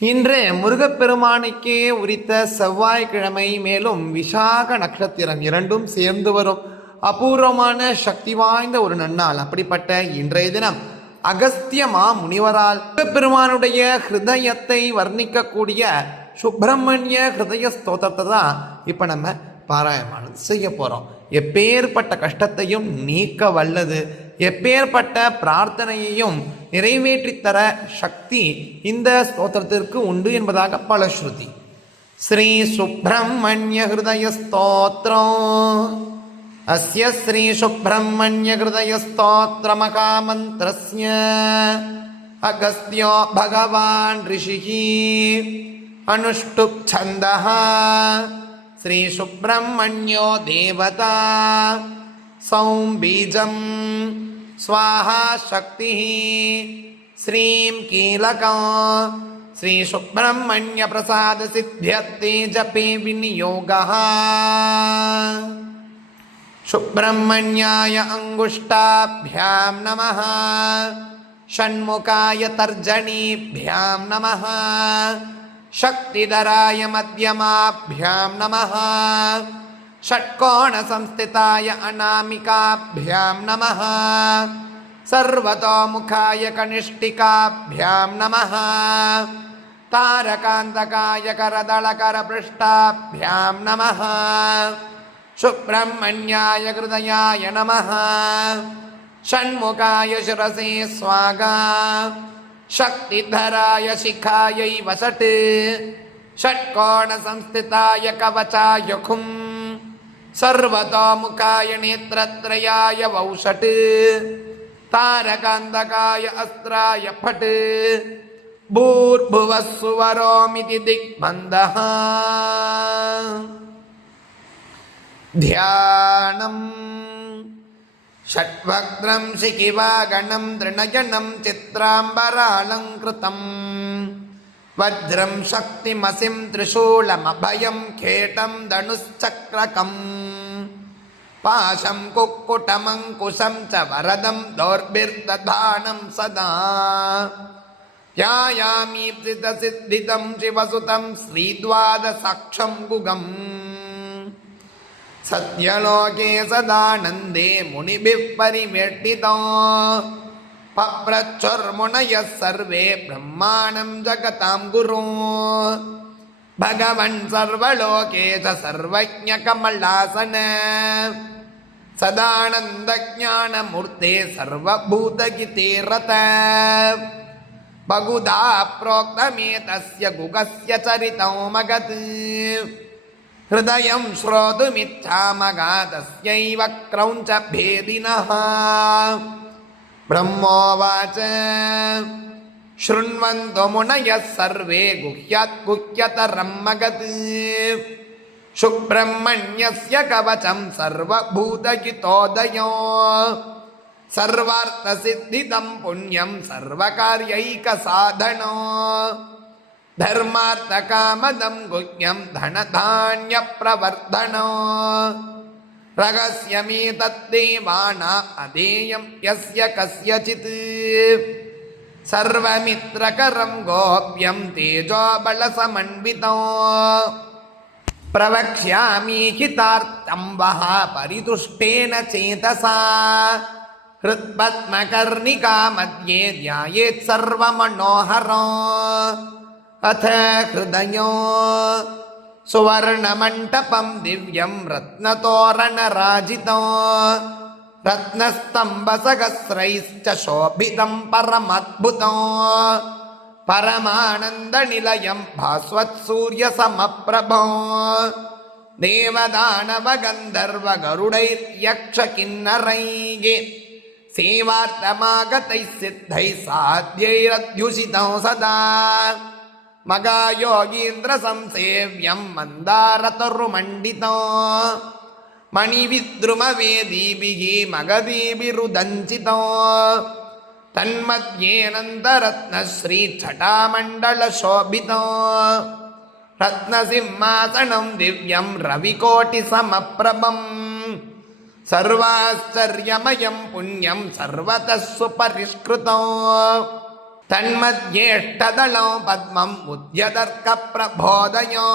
இன்று முருகப்பெருமானுக்கே உரித்த செவ்வாய்க்கிழமை மேலும் விசாக நட்சத்திரம் இரண்டும் சேர்ந்து வரும். அபூர்வமான சக்தி வாய்ந்த ஒரு நன்னாள். அப்படிப்பட்ட இன்றைய தினம் அகஸ்திய மா முனிவரால் பெருமானுடைய ஹிருதயத்தை வர்ணிக்கக்கூடிய சுப்பிரமணிய ஹிருதய ஸ்தோத்திரத்தை தான் இப்போ நம்ம பாராயணம் செய்ய போகிறோம் எப்பேற்பட்ட கஷ்டத்தையும் நீக்க வல்லது. எப்பேற்பட்ட பிரார்த்தனையையும் நிறைவேற்றித்தர சக்தி இந்த ஸ்தோத்திரத்திற்கு உண்டு என்பதாக பல ஸ்ருதி. ஸ்ரீ சுப்பிரமணிய ஹிருதய ஸ்தோத்திரம் அஸ்ய ஸ்ரீ சுப்பிரமணிய ஹிருதய ஸ்தோத்திர மகாமந்திரஸ்ய. அகஸ்தியோ பகவான் ரிஷிஹி. அனுஷ்டுப் சந்தஹ. ஸ்ரீ சுப்பிரமணியோ தேவதா. சௌம்பீஜம் स्वाहा शक्तिः। श्रीं कीलकं। श्रीसुब्रह्मण्यप्रसादसिद्ध्यर्थे जपे विनियोगः। सुब्रह्मण्याय अङ्गुष्टाभ्यां नमः। षण्मुखाय तर्जनीभ्यां नमः। शक्तिधराय मध्यमाभ्यां नमः। षट्कोणसंस्थिताय अनामिकाभ्यां नमः। सर्वतोमुखाय कनिष्ठिकाभ्यां नमः। तारकान्तकाय करदलकरपृष्ठाभ्यां नमः। सुब्रह्मण्याय हृदयाय नमः। षण्मुखाय शिरसे स्वागा शक्तिधराय शिखायै वसट् षट्कोणसंस्थिताय कवचाय खुं सर्वतोमुखाय नेत्रत्रयाय वौषट् तारकान्तकाय अस्त्राय फट् भूर्भुवः सुवरोमिति दिग्बन्धः ध्यानम् षट्वक्त्रं शिखिवागणं तृणजनं चित्राम्बरालङ्कृतम् वज्रं शक्तिमसिं त्रिशूलमभयं खेटं धनुश्चक्रकम् पाशं कुक्कुटमङ्कुशं च वरदं दोर्भिर्दधानं सदा यायामीप्सितसिद्धितं शिवसुतं श्रीद्वादसाक्षं गुगम् सत्यलोके सदानन्दे मुनिभिः परिवेष्टितो पप्रच्छुर्मुनयः सर्वे ब्रह्माणं जगतां गुरु भगवन् सर्वलोके च सर्वज्ञकमलासन सदानन्दज्ञानमूर्ते सर्वभूतगिते रत बहुधा प्रोक्तमेतस्य गुगस्य चरितं मगत् हृदयं श्रोतुमिच्छामगातस्यैव क्रौञ्च भेदिनः ब्रह्मोवाच शृण्वन्तो मुनयः सर्वे गुह्यात् गुह्यतरं मगत् सुब्रह्मण्यस्य कवचं सर्वभूतहितोदयो सर्वार्थसिद्धिदं पुण्यं सर्वकार्यैकसाधनो धर्मार्थकामदं गुह्यं धनधान्यप्रवर्धनो रहस्यमेतद्देवाना अधेयं यस्य कस्यचित् सर्वमित्रकरं गोप्यं तेजोबलसमन्वितो प्रवक्ष्यामि हितार्थं वः परितुष्टेन चेतसा हृत्पद्मकर्णिका मध्ये ध्यायेत् सर्वमनोहरो अथ हृदयो सुवर्णमण्टपं दिव्यं रत्नतोरणराजितो ரத்னஸ்தம்பசகஸ்ரைஷ்ட சோபிதம் பரமத்புதம் பரமானந்த நிலையம் பாஸ்வத் சூரிய சமப்பிரபோ தேவதானவ கந்தர்வ கருடை யக்ஷ கிண்ணரைகி சேவார்த்தமாகத்தை சித்தை சாத்தியைரத்யுஷிதம் சதா மகாயோகீந்திர சம்சேவியம் மந்தாரதருமண்டிதம் மணிவித்ருமவேதீபிகி மகதீபிருதஞ்சிதோ. தன்மத்யேனந்தரத்னஸ்ரீ சடாமண்டலசோபிதோ ரத்னசிம்மாசனம் திவ்யம் ரவிகோட்டிசமப்பிரபம். சர்வாச்சரியமயம் புண்ணியம் சர்வதசுபரிஷ்கிருதோ. தன்மத்யேஷ்டதளோ பத்மம் உத்யதர்க்க பிரபோதயோ.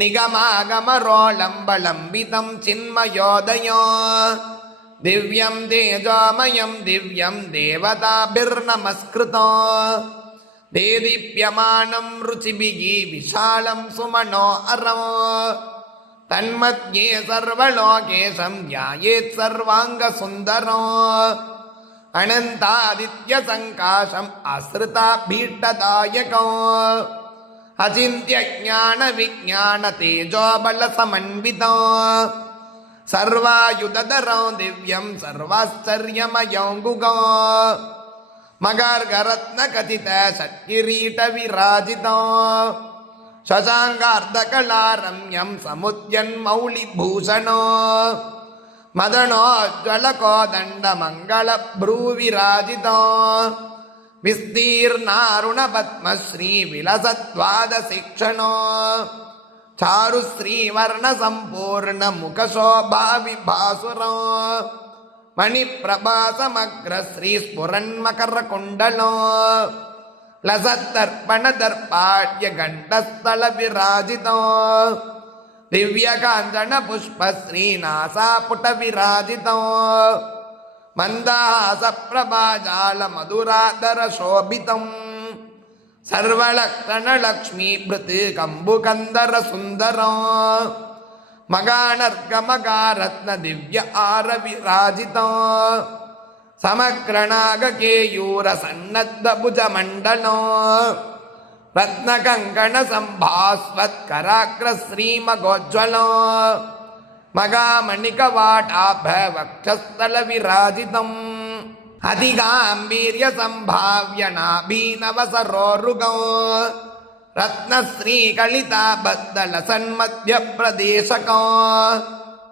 निगमागमरोलम्बलम्बितं चिन्मयोदयो दिव्यं तेजोमयं दिव्यं देवताभिर्नमस्कृतो देदीप्यमानं रुचिभिः विशालं सुमनो अरो तन्मध्ये सर्वलोकेशं ध्यायेत् सर्वाङ्गसुन्दरो अनन्तादित्यसङ्काशम् आश्रिताभीष्टदायको अचिन्त्यज्ञानविज्ञानतेजोबलसमन्वितो सर्वायुधधरो दिव्यं सर्वाश्चर्यमयो गुगो मगार्गरत्नकथित षट्किरीटविराजितो शशाङ्गार्धकलारम्यं समुद्यन्मौलिभूषणो मदनोज्ज्वलकोदण्डमङ्गलभ्रूविराजितो विस्तीर्णारुणपद्मश्रीविलसद्वादशिक्षणो चारुश्रीवर्णसम्पूर्णमुखशोभाविभासुरो मणिप्रभासमग्रश्रीस्फुरन्मकरकुण्डलो लसत्तर्पणदर्पाढ्यघण्टस्थलविराजितो दिव्यकाञ्चनपुष्पश्रीनासापुटविराजितो मन्दासप्रभाजालमधुरादरशोभितम् सर्वलक्षणलक्ष्मीभृत् कम्बुकन्दरसुन्दरो मगानर्गमगारत्नदिव्य आरविराजितो समग्रनागकेयूरसन्नद्धभुजमण्डलो रत्नकङ्कणसम्भास्वत्कराग्रश्रीमगोज्ज्वलो मगामणिकवाटाभवक्षस्थलविराजितम् अधिगाम्भीर्यसम्भाव्यनाभीनवसरोरुगौ रत्नश्रीकलिताबद्धलसन्मध्यप्रदेशको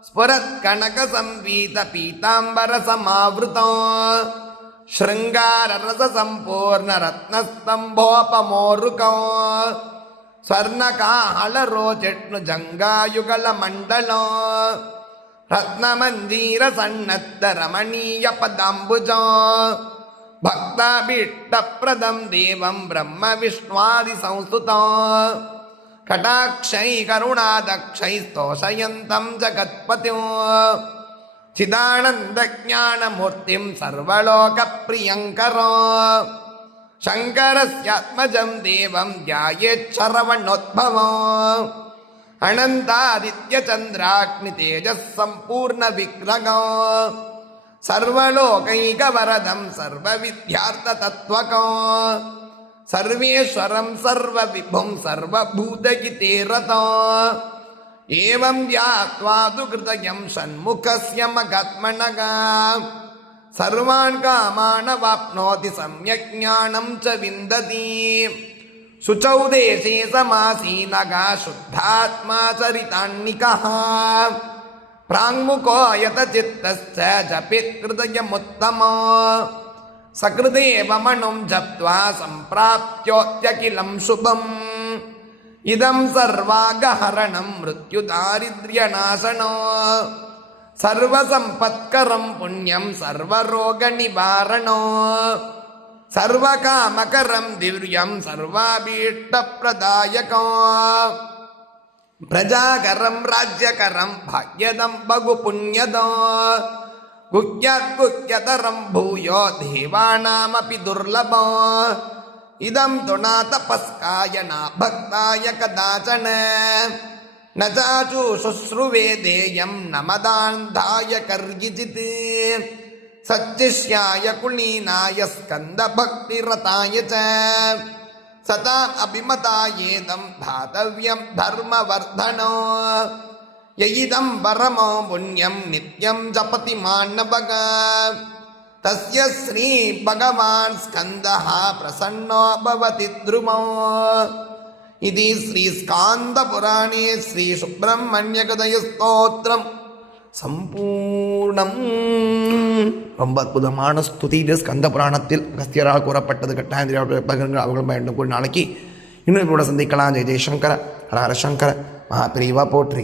स्फुरत्कनकसंवीतपीताम्बरसमावृतो शृङ्गाररससम्पूर्णरत्नस्तम्भोपमोरुको ಸ್ವರ್ಣಕಾಹಳರೋಚೆಟ್ನು ಜಂಗಾಯುಗಳ ಮಂಡಲೋ ರತ್ನಮಂಜೀರ ಸಣ್ಣತ್ತ ರಮಣೀಯ ಪದಾಂಬುಜೋ ಭಕ್ತಾಭೀಷ್ಟಪ್ರದಂ ದೇವಂ ಬ್ರಹ್ಮ ವಿಷ್ಣಾದಿ ಸಂಸ್ತುತ ಕಟಾಕ್ಷೈ ಕರುಣಾದಕ್ಷೈ ಸ್ತೋಷಯಂತಂ ಜಗತ್ಪತಿಂ ಚಿದಾನಂದ ಜ್ಞಾನಮೂರ್ತಿಂ ಸರ್ವಲೋಕ ಪ್ರಿಯಂಕರೋ சங்கரஸ்யாத்மஜம் தேவம் தியாயேச்சரவணோத்பவோ அனந்தாதித்ய சந்திராக்னி தேஜஸ் சம்பூர்ண விக்ரகோ. சர்வலோகைக வரதம் சர்வ வித்யார்த்த தத்வகோ. சர்வேஸ்வரம் சர்வ விபும் சர்வபூதகிதே ரதோ ஏவம் யாத்வாது கிருதயம் சண்முகஸ்ய சர்வான் காமான வாப்னோதி சமயக் ஞானம் ச விந்ததி. சுச்சௌ தேசே சமாசீனகா சுத்தாத்மா சரிதான்னிகா. பிராங்முகோ யத சித்தஸ்ச ஜபித் கிருதயமுத்தமோ சகிருதேவமனும் ஜப்த்வா சம்பிராப்தியோத்யகிலம் சுபம். இதம் சர்வாகஹரணம் மிருத்யுதாரித்ரியநாசனோ. சர்வசம்பத்கரம் புண்ணியம் சர்வரோக நிவாரணோ சர்வகாமகரம் திவ்யம் சர்வாபீஷ்ட பிரதாயகோ பிரஜாகரம் ராஜ்யகரம் பாக்யதம் பகு புண்ணியதோ குக்யகுக்யதரம் பூயோ தேவானாமபி துர்லபோ. இதம் துணா தபஸ்காய நா பக்தாய கதாச்சன. நசாச்சு சுஸ்ருவே தேயம் நமதாந்தாய கர்கிஜித். சச்சிஷ்யாய குணீனாய ஸ்கந்த பக்தி ரதாய சதாம் அபிமதாயேதம் தாதவியம் தர்மவர்தனோ. யயிதம் பரமோ புண்ணியம் நித்யம் ஜபதி மாணவக தஸ்ய ஸ்ரீ பகவான் ஸ்கந்தஹ பிரசன்னோ பவதி த்ருமோ. ఇది శ్రీస్కాందపురాణే శ్రీ சுப்பிரமணியகதயஸ்தோத்திரம் சம்பூர்ணம் ரொம்ப அற்புதமான ஸ்துதி இது. ஸ்கந்த புராணத்தில் அகஸ்தியரால் கூறப்பட்டது. கட்டாயந்திரியாவுடைய பகிர்ந்து அவர்கள் பயன்படும் நாளைக்கு இன்னும் கூட சந்திக்கலாம். ஜெய் ஜெய்சங்கர ஹரஹர மகாபிரிவா போற்றி.